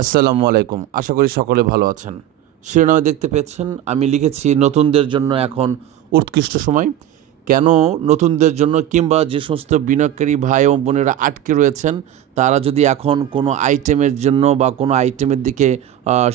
আসসালামু আলাইকুম। আশা করি সকলে ভালো আছেন। শিরোনামে দেখতে পেয়েছেন আমি লিখেছি নতুনদের জন্য এখন উৎকৃষ্ট সময়। কেন নতুনদের জন্য কিংবা যে সমস্ত বিনিয়োগকারী ভাই এবং বোনেরা আটকে রয়েছেন তারা যদি এখন কোনো আইটেমের জন্য বা কোনো আইটেমের দিকে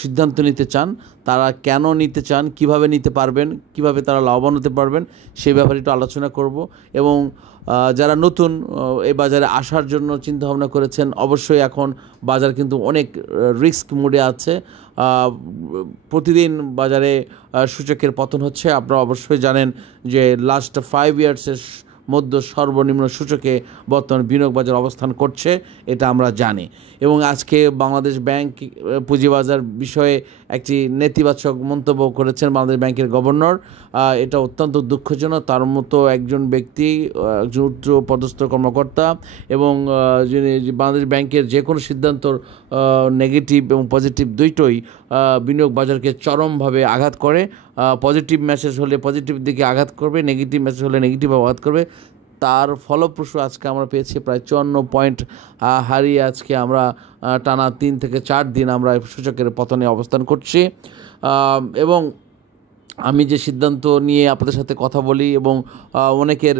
সিদ্ধান্ত নিতে চান, তারা কেন নিতে চান, কিভাবে নিতে পারবেন, কিভাবে তারা লাভবান হতে পারবেন সেই ব্যাপারে একটু আলোচনা করব। এবং যারা নতুন এই বাজারে আসার জন্য চিন্তাভাবনা করেছেন, অবশ্যই এখন বাজার কিন্তু অনেক রিস্ক মোডে আছে। প্রতিদিন বাজারে সূচকের পতন হচ্ছে। আপনারা অবশ্যই জানেন যে লাস্ট 5 ইয়ার্সের মধ্যে সর্বনিম্ন সূচকে বর্তমান বিনিয়োগ বাজার অবস্থান করছে, এটা আমরা জানি। এবং আজকে বাংলাদেশ ব্যাংক পুঁজিবাজার বিষয়ে একটি নেতিবাচক মন্তব্য করেছেন বাংলাদেশ ব্যাংকের গভর্নর। এটা অত্যন্ত দুঃখজনক। তার মতো একজন ব্যক্তি, একজন উচ্চ পদস্থ কর্মকর্তা এবং যিনি বাংলাদেশ ব্যাংকের যে কোনো সিদ্ধান্ত নেগেটিভ এবং পজিটিভ দুইটোই বিনিয়োগ বাজারকে চরমভাবে আঘাত করে। পজিটিভ মেসেজ হলে পজিটিভ দিকে আঘাত করবে, নেগেটিভ মেসেজ হলে নেগেটিভ আঘাত করবে। তার ফলপ্রসূ আজকে আমরা পেয়েছি প্রায় 54 পয়েন্ট হারিয়ে আজকে আমরা টানা 3 থেকে 4 দিন আমরা সূচকের পতনে অবস্থান করছি। এবং আমি যে সিদ্ধান্ত নিয়ে আপনাদের সাথে কথা বলি এবং অনেকের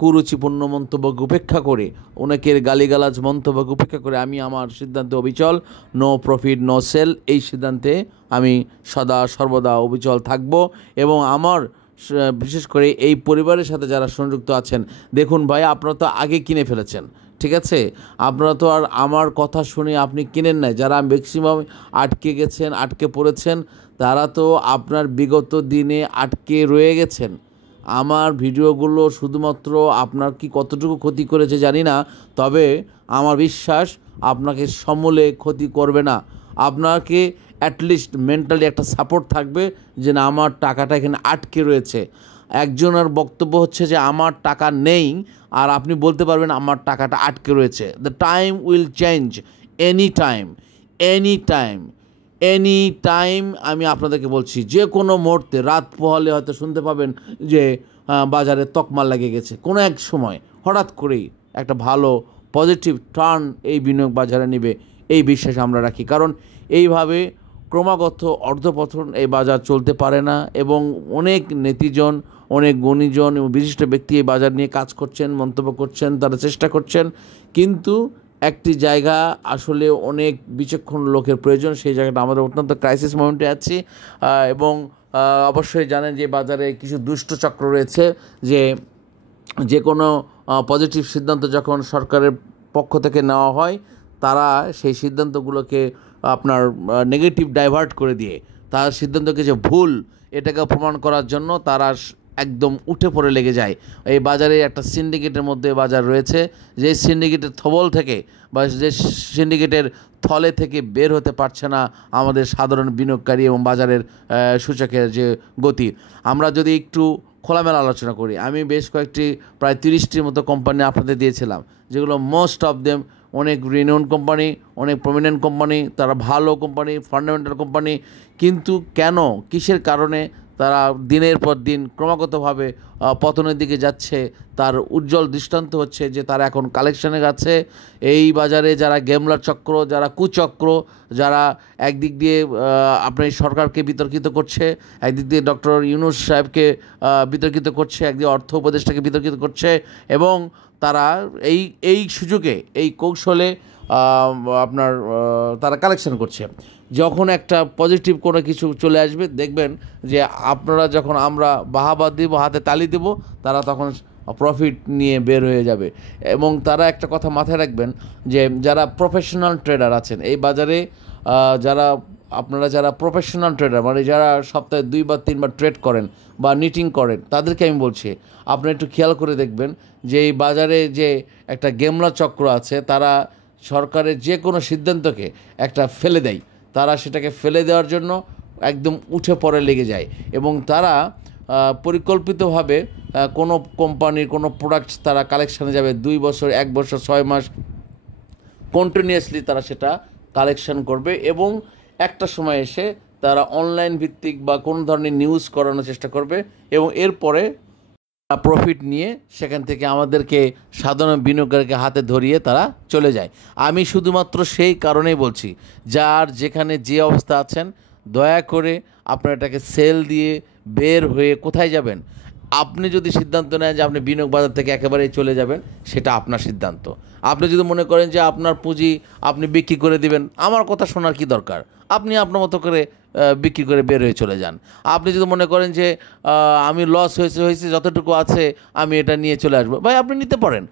কুরুচিপূর্ণ মন্তব্যকে উপেক্ষা করে, অনেকের গালিগালাজ মন্তব্যকে উপেক্ষা করে আমি আমার সিদ্ধান্তে অবিচল, নো প্রফিট নো সেল, এই সিদ্ধান্তে আমি সদা সর্বদা অবিচল থাকব। এবং আমার বিশেষ করে এই পরিবারের সাথে যারা সংযুক্ত আছেন, দেখুন ভাই, আপনারা তো আগে কিনে ফেলেছেন, ঠিক আছে? আপনারা তো আর আমার কথা শুনে আপনি কিনেন নাই। যারা ম্যাক্সিমাম আটকে গেছেন, আটকে পড়েছেন, তারা তো আপনার বিগত দিনে আটকে রয়ে গেছেন। আমার ভিডিওগুলো শুধুমাত্র আপনার কি কতটুকু ক্ষতি করেছে জানি না, তবে আমার বিশ্বাস আপনাকে সমূলে ক্ষতি করবে না। আপনাকে অ্যাটলিস্ট মেন্টালি একটা সাপোর্ট থাকবে যে না, আমার টাকাটা এখানে আটকে রয়েছে। একজনের বক্তব্য হচ্ছে যে আমার টাকা নেই, আর আপনি বলতে পারবেন আমার টাকাটা আটকে রয়েছে। The time will change any time, any time, any time. আমি আপনাদেরকে বলছি, যে কোনো মুহূর্তে রাত পোহালে হয়তো শুনতে পাবেন যে বাজারে তকমা লেগে গেছে। কোনো এক সময় হঠাৎ করেই একটা ভালো পজিটিভ টার্ন এই বিনিয়োগ বাজারে নেবে, এই বিশ্বাস আমরা রাখি। কারণ এইভাবে ক্রমাগত অর্ধপতন এই বাজার চলতে পারে না। এবং অনেক নেতিজন, অনেক গুণীজন এবং বিশিষ্ট ব্যক্তি এই বাজার নিয়ে কাজ করছেন, মন্তব্য করছেন, তারা চেষ্টা করছেন, কিন্তু একটি জায়গা আসলে অনেক বিচক্ষণ লোকের প্রয়োজন। সেই জায়গাটা আমাদের অত্যন্ত ক্রাইসিস মোমেন্টে আছি। এবং অবশ্যই জানেন যে বাজারে কিছু দুষ্ট চক্র রয়েছে, যে কোনো পজিটিভ সিদ্ধান্ত যখন সরকারের পক্ষ থেকে নেওয়া হয়, তারা সেই সিদ্ধান্তগুলোকে আপনার নেগেটিভ ডাইভার্ট করে দিয়ে তার সিদ্ধান্তকে যে ভুল, এটাকে প্রমাণ করার জন্য তারা একদম উঠে পড়ে লেগে যায়। এই বাজারে একটা সিন্ডিকেটের মধ্যে বাজার রয়েছে, যে সিন্ডিকেটের থবল থেকে বা যে সিন্ডিকেটের থলে থেকে বের হতে পারছে না আমাদের সাধারণ বিনিয়োগকারী এবং বাজারের সূচকের যে গতি। আমরা যদি একটু খোলামেলা আলোচনা করি, আমি বেশ কয়েকটি প্রায় 30টির মতো কোম্পানি আপনাদের দিয়েছিলাম, যেগুলো মোস্ট অফ দেম অনেক রিনাউন্ড কোম্পানি, অনেক প্রমিনেন্ট কোম্পানি, তারা ভালো কোম্পানি, ফান্ডামেন্টাল কোম্পানি। কিন্তু কেন, কিসের কারণে তারা দিনের পর দিন ক্রমাগতভাবে পতনের দিকে যাচ্ছে, তার উজ্জ্বল দৃষ্টান্ত হচ্ছে যে তারা এখন কালেকশানে গেছে। এই বাজারে যারা গেমলার চক্র, যারা কুচক্র, যারা একদিক দিয়ে আপনার সরকারকে বিতর্কিত করছে, একদিক দিয়ে ডক্টর ইউনূস সাহেবকে বিতর্কিত করছে, একদিকে অর্থ উপদেষ্টাকে বিতর্কিত করছে, এবং তারা এই সুযোগে, এই কৌশলে আপনার তারা কালেকশন করছে। যখন একটা পজিটিভ কোনো কিছু চলে আসবে, দেখবেন যে আপনারা যখন আমরা বাহাবা দিব, হাতে তালি দেব, তারা তখন প্রফিট নিয়ে বের হয়ে যাবে। এবং তারা একটা কথা মাথায় রাখবেন যে যারা প্রফেশনাল ট্রেডার আছেন এই বাজারে, যারা প্রফেশনাল ট্রেডার, মানে যারা সপ্তাহে 2 বা 3 বার ট্রেড করেন বা নিটিং করেন, তাদেরকে আমি বলছি আপনি একটু খেয়াল করে দেখবেন যে এই বাজারে যে একটা গেমলা চক্র আছে, তারা সরকারের যে কোনো সিদ্ধান্তকে একটা ফেলে দেয়। তারা সেটাকে ফেলে দেওয়ার জন্য একদম উঠে পড়ে লেগে যায়, এবং তারা পরিকল্পিতভাবে কোনো কোম্পানির কোনো প্রোডাক্ট তারা কালেকশানে যাবে 2 বছর, 1 বছর, 6 মাস কন্টিনিউয়াসলি তারা সেটা কালেকশন করবে। এবং একটা সময় এসে তারা অনলাইন ভিত্তিক বা কোনো ধরনের নিউজ করানোর চেষ্টা করবে, এবং এরপরে প্রফিট নিয়ে সেখান থেকে আমাদেরকে সাধারণ বিনিয়োগকারীকে হাতে ধরিয়ে তারা চলে যায়। আমি শুধুমাত্র সেই কারণেই বলছি, যার যেখানে যে অবস্থা আছেন দয়া করে আপনারা এটাকে সেল দিয়ে বের হয়ে কোথায় যাবেন? আপনি যদি সিদ্ধান্ত নেন যে আপনি বিনিয়োগ বাজার থেকে একেবারেই চলে যাবেন, সেটা আপনার সিদ্ধান্ত। আপনি যদি মনে করেন যে আপনার পুঁজি আপনি বিক্রি করে দিবেন, আমার কথা শোনার কি দরকার? আপনি আপনার মতো করে বিক্রি করে বের হয়ে চলে যান। আপনি যদি মনে করেন যে আমি লস হয়েছে যতটুকু আছে আমি এটা নিয়ে চলে আসবো, ভাই আপনি নিতে পারেন।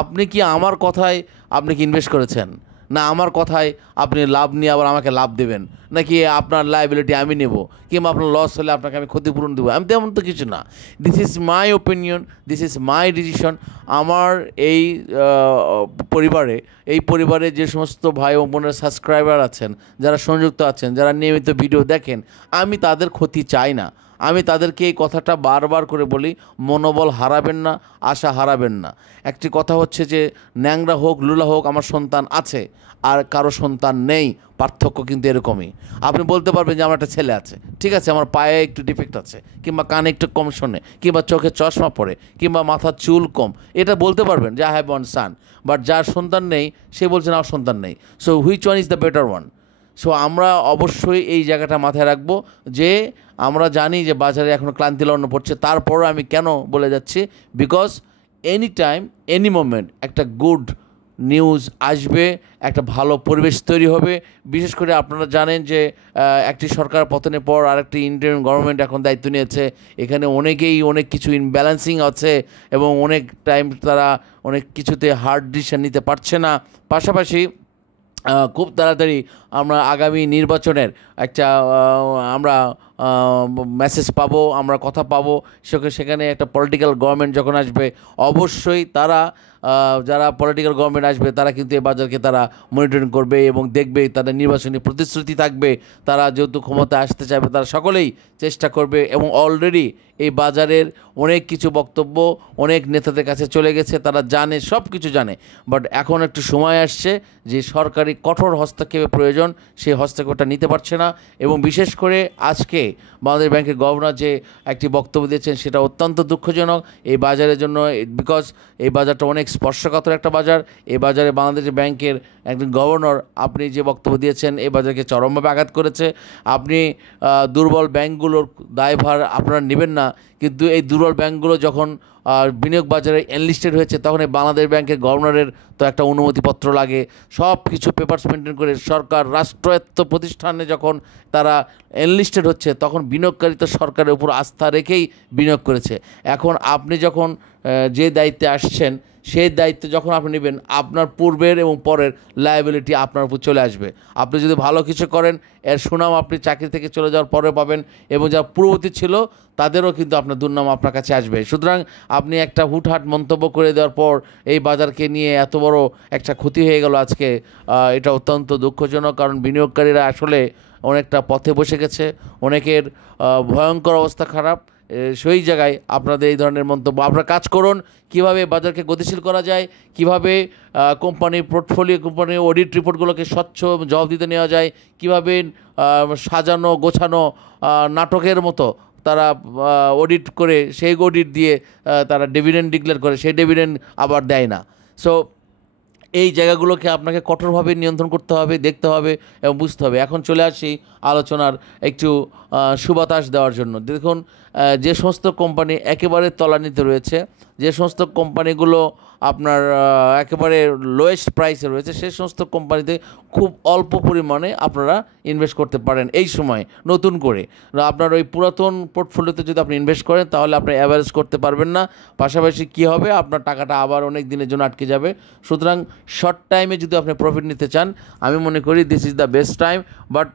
আপনি কি আমার কথায় আপনি কি ইনভেস্ট করেছেন, না আমার কথায় আপনি লাভ নিয়ে আবার আমাকে লাভ দেবেন, নাকি আপনার লায়াবিলিটি আমি নেব, কিংবা আপনার লস হলে আপনাকে আমি ক্ষতিপূরণ দেবো? আমি তেমন তো কিছু না। This is my opinion, this is my decision. আমার এই পরিবারে যে সমস্ত ভাই ও বোনের সাবস্ক্রাইবার আছেন, যারা সংযুক্ত আছেন, যারা নিয়মিত ভিডিও দেখেন, আমি তাদের ক্ষতি চাই না। আমি তাদেরকে এই কথাটা বারবার করে বলি, মনোবল হারাবেন না, আশা হারাবেন না। একটি কথা হচ্ছে যে ন্যাংরা হোক লুলা হোক আমার সন্তান আছে, আর কারো সন্তান নেই, পার্থক্য কিন্তু এরকমই। আপনি বলতে পারবেন যে আমার একটা ছেলে আছে, ঠিক আছে, আমার পায়ে একটু ডিফেক্ট আছে, কিংবা কানে একটু কম শোনে, কিংবা চোখে চশমা পড়ে, কিংবা মাথার চুল কম, এটা বলতে পারবেন যে I have one son. But যার সন্তান নেই সে বলছেন আমার সন্তান নেই। So which one is the better one? So আমরা অবশ্যই এই জায়গাটা মাথায় রাখবো যে আমরা জানি যে বাজারে এখনও ক্লান্তি লগ্ন পড়ছে, তারপরও আমি কেন বলে যাচ্ছি, because any time any moment একটা গুড নিউজ আসবে, একটা ভালো পরিবেশ তৈরি হবে। বিশেষ করে আপনারা জানেন যে একটি সরকার পতনের পর আরেকটি ইন্টারিম গভর্নমেন্ট এখন দায়িত্ব নিয়েছে। এখানে অনেকেই অনেক কিছু ইনব্যালেন্সিং আছে এবং অনেক টাইম তারা অনেক কিছুতে হার্ড ডিসিশন নিতে পারছে না। পাশাপাশি খুব তাড়াতাড়ি আমরা আগামী নির্বাচনের একটা আমরা মেসেজ পাবো, আমরা কথা পাবো। সেখানে একটা পলিটিক্যাল গভর্নমেন্ট যখন আসবে, অবশ্যই তারা যারা পলিটিক্যাল গভর্নমেন্ট আসবে তারা কিন্তু এই বাজারকে তারা মনিটরিং করবে এবং দেখবে, তাদের নির্বাচনী প্রতিশ্রুতি থাকবে। তারা যেহেতু ক্ষমতায় আসতে চাইবে, তারা সকলেই চেষ্টা করবে। এবং অলরেডি এই বাজারের অনেক কিছু বক্তব্য অনেক নেতাদের কাছে চলে গেছে, তারা জানে, সব কিছু জানে। বাট এখন একটু সময় আসছে যে সরকারি কঠোর হস্তক্ষেপের প্রয়োজন, সেই হস্তক্ষেপটা নিতে পারছে না। এবং বিশেষ করে আজকে বাংলাদেশ ব্যাংকের গভর্নর যে একটি বক্তব্য দিয়েছেন, সেটা অত্যন্ত দুঃখজনক এই বাজারের জন্য। বিকজ এই বাজারটা অনেক স্পর্শকাতর একটা বাজার। এই বাজারে বাংলাদেশ ব্যাংকের একজন গভর্নর, আপনি যে বক্তব্য দিয়েছেন এই বাজারকে চরমভাবে আঘাত করেছে। আপনি দুর্বল ব্যাংকগুলোর দায়ভার আপনারা নেবেন না, কিন্তু এই দুর্বল ব্যাংকগুলো যখন বিনিয়োগ বাজারে এনলিস্টেড হয়েছে, তখন এই বাংলাদেশ ব্যাংকের গভর্নরের তো একটা অনুমতিপত্র লাগে। সব কিছু পেপারস মেনটেন করে সরকার রাষ্ট্রায়ত্ত প্রতিষ্ঠানে যখন তারা এনলিস্টেড হচ্ছে, তখন বিনিয়োগকারী তো সরকারের উপর আস্থা রেখেই বিনিয়োগ করেছে। এখন আপনি যখন যে দায়িত্বে আসছেন, সেই দায়িত্ব যখন আপনি নেবেন, আপনার পূর্বের এবং পরের লায়াবিলিটি আপনার উপর চলে আসবে। আপনি যদি ভালো কিছু করেন, এর সুনাম আপনি চাকরি থেকে চলে যাওয়ার পরে পাবেন, এবং যারা পূর্ববর্তী ছিল তাদেরও কিন্তু আপনার দুর্নাম আপনার কাছে আসবে। সুতরাং আপনি একটা হুটহাট মন্তব্য করে দেওয়ার পর এই বাজারকে নিয়ে এত বড় একটা ক্ষতি হয়ে গেল আজকে, এটা অত্যন্ত দুঃখজনক। কারণ বিনিয়োগকারীরা আসলে অনেকটা পথে বসে গেছে, অনেকের ভয়ঙ্কর অবস্থা খারাপ। সেই জায়গায় আপনাদের এই ধরনের মন্তব্য, আপনারা কাজ করুন কীভাবে বাজারকে গতিশীল করা যায়, কীভাবে কোম্পানির পোর্টফোলিও, কোম্পানির অডিট রিপোর্টগুলোকে স্বচ্ছ জবাবদিহিতে নেওয়া যায়, কীভাবে সাজানো গোছানো নাটকের মতো তারা অডিট করে, সেই অডিট দিয়ে তারা ডিভিডেন্ড ডিক্লেয়ার করে, সেই ডিভিডেন্ড আবার দেয় না। সো এই জায়গাগুলোকে আপনাকে কঠোরভাবে নিয়ন্ত্রণ করতে হবে, দেখতে হবে এবং বুঝতে হবে। এখন চলে আসি আলোচনার একটু সুবাতাস দেওয়ার জন্য। দেখুন, যে সমস্ত কোম্পানি একেবারে তলানিতে রয়েছে, যে সমস্ত কোম্পানিগুলো আপনার একেবারে লোয়েস্ট প্রাইসে রয়েছে, সেই সমস্ত কোম্পানিতে খুব অল্প পরিমাণে আপনারা ইনভেস্ট করতে পারেন এই সময় নতুন করে। আপনার ওই পুরাতন পোর্টফোলিওতে যদি আপনি ইনভেস্ট করেন, তাহলে আপনি অ্যাভারেজ করতে পারবেন না। পাশাপাশি কী হবে, আপনার টাকাটা আবার অনেক দিনের জন্য আটকে যাবে। সুতরাং শর্ট টাইমে যদি আপনি প্রফিট নিতে চান, আমি মনে করি this is the best time. But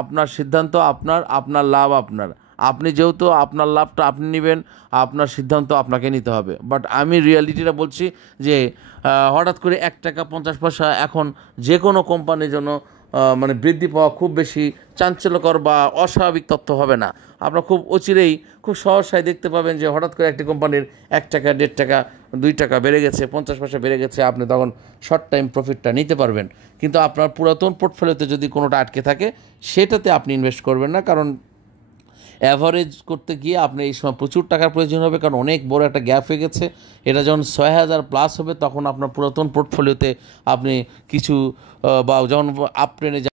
আপনার সিদ্ধান্ত আপনার লাভ আপনার। আপনি যেহেতু আপনার লাভটা আপনি নেবেন, আপনার সিদ্ধান্ত আপনাকে নিতে হবে। বাট আমি রিয়ালিটিটা বলছি যে হঠাৎ করে 1 টাকা 50 পয়সা এখন যে কোনো কোম্পানির জন্য মানে বৃদ্ধি পাওয়া খুব বেশি চাঞ্চল্যকর বা অস্বাভাবিক তথ্য হবে না। আপনারা খুব অচিরেই খুব সহসায় দেখতে পাবেন যে হঠাৎ করে একটি কোম্পানির 1 টাকা 1.5 টাকা 2 টাকা বেড়ে গেছে, 50 পয়সা বেড়ে গেছে, আপনি তখন শর্ট টাইম প্রফিটটা নিতে পারবেন। কিন্তু আপনার পুরাতন পোর্টফোলিওতে যদি কোনোটা আটকে থাকে, সেটাতে আপনি ইনভেস্ট করবেন না। কারণ অ্যাভারেজ করতে গিয়ে আপনি এই সময় প্রচুর টাকার প্রয়োজন হবে, কারণ অনেক বড় একটা গ্যাপ হয়ে গেছে। এটা যখন 6,000 প্লাস হবে তখন আপনার পুরাতন পোর্টফোলিওতে আপনি কিছু বা যখন আপ ট্রেনে